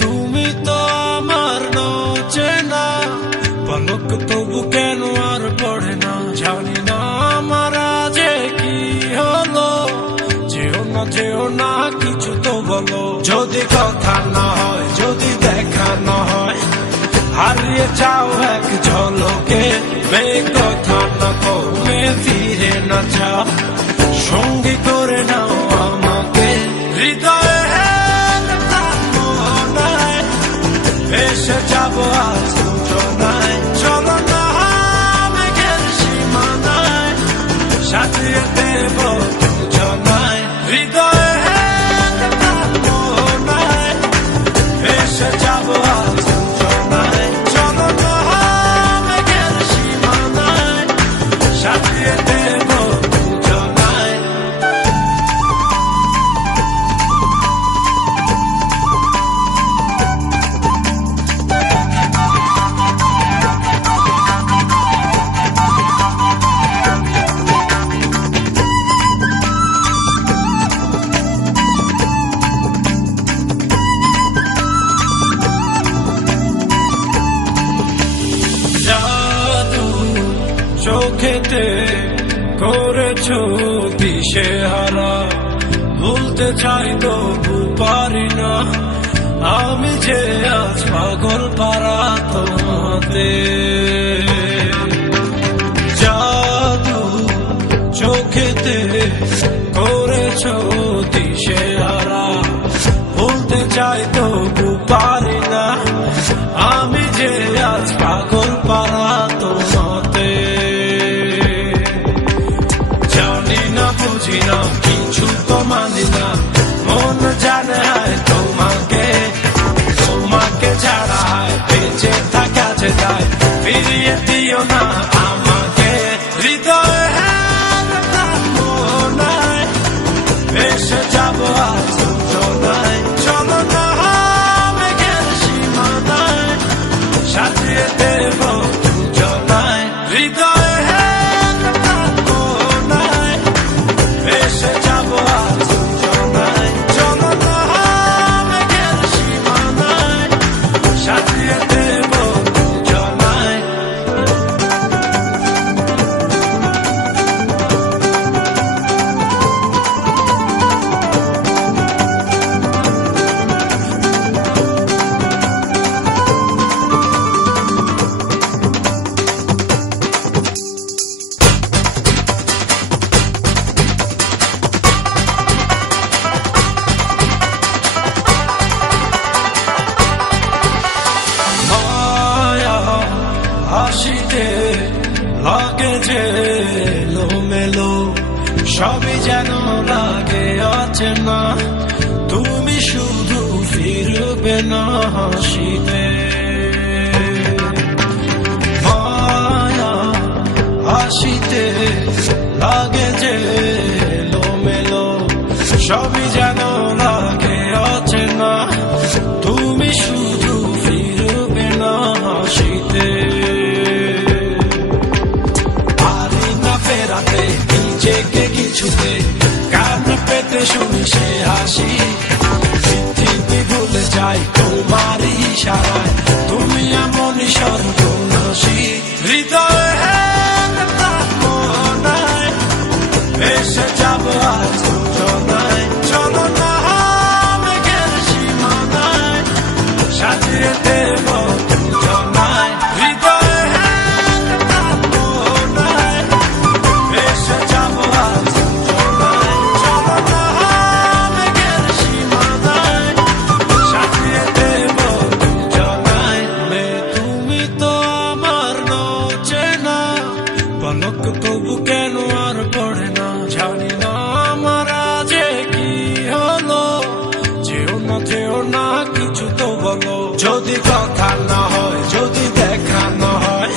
তুমি তো আমার চেনা পলক তবু কেন আর পড়ে না, জানি না আমার যে কি হলো। যেও না কিছু তো বলো, যদি কথা না হয়, যদি দেখা না হয়, হারিয়ে যাও এক ঝলকে। কথা না কমে ফিরে না যাও, সঙ্গী করে নাও আমাকে। হৃদয়ে এসে যাবো আজ দুজনায়, চলো না মেঘের সীমানায়, সাজিয়ে দেব দুজনায়। হৃদয়ে এসে যাবো আজ দুজনায়, চলো না মেঘের সীমানায়, সাজিয়ে দেব দুজনায়। চোখেতে করেছো দিশেহারা, ভুলতে চাই তবু পারি না, আমি যে আজ পাগল পারা তোমাতে। জাদু চোখেতে করেছো দিশেহারা, ভুলতে চাই তবু পারি না, আমি যে আজ পাগল পারা তোমাতে। বুঝি না কিছু তো মানি না, মন জানে তোমাকে, তোমাকে ছাড়া বেঁচে থাকা যে তাই, ফিরিয়ে দিও না আমাকে। হৃদয়ে এসে যাবো আজ দুজনায়, চলো না মেঘের সীমানায়, সাজিয়ে দেব দুজনায়। হৃদয়ে এসে যাবো আজ দুজনায়, চলো না মেঘের সীমানায়, সাজিয়ে দেব দুজনায়। হাসিতে লাগে যে এলোমেলো, সবই যেন লাগে অচেনা, তুমি শুধু ফিরবে না হাসিতে। মায়া হাসিতে লাগে যে এলোমেলো, সবই যেন লাগে অচেনা, তুমি শুধু ফিরবে না হাসিতে। নিজেকে কিছুতে কান পেতে শুনি সে হাসি, পৃথিবী ভুলে যাই তোমার ইশারায়, তুমি এমনই সর্বনাশী। হৃদয়ে এসে যাবো আজ দুজনায়, চলো না মেঘের সীমানায়, সাজিয়ে দেব দুজনায়। হৃদয়ে এসে যাবো আজ দুজনায়, চলো না মেঘের সীমানায়, সাজিয়ে দেব দুজনায়। তুমি তো আমার চেনা পলক তবু কেন আর পড়ে না, জানি না আমার যে কি হলো। যেও না কিছু তো বলো, যদি কথা না হয়, যদি দেখা না হয়,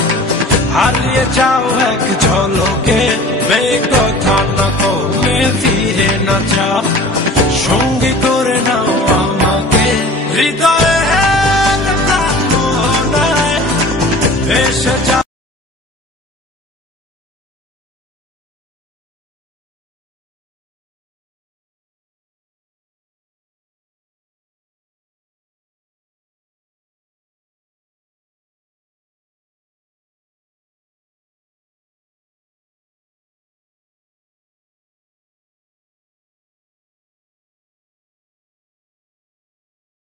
হারিয়ে যাও এক ঝলকে।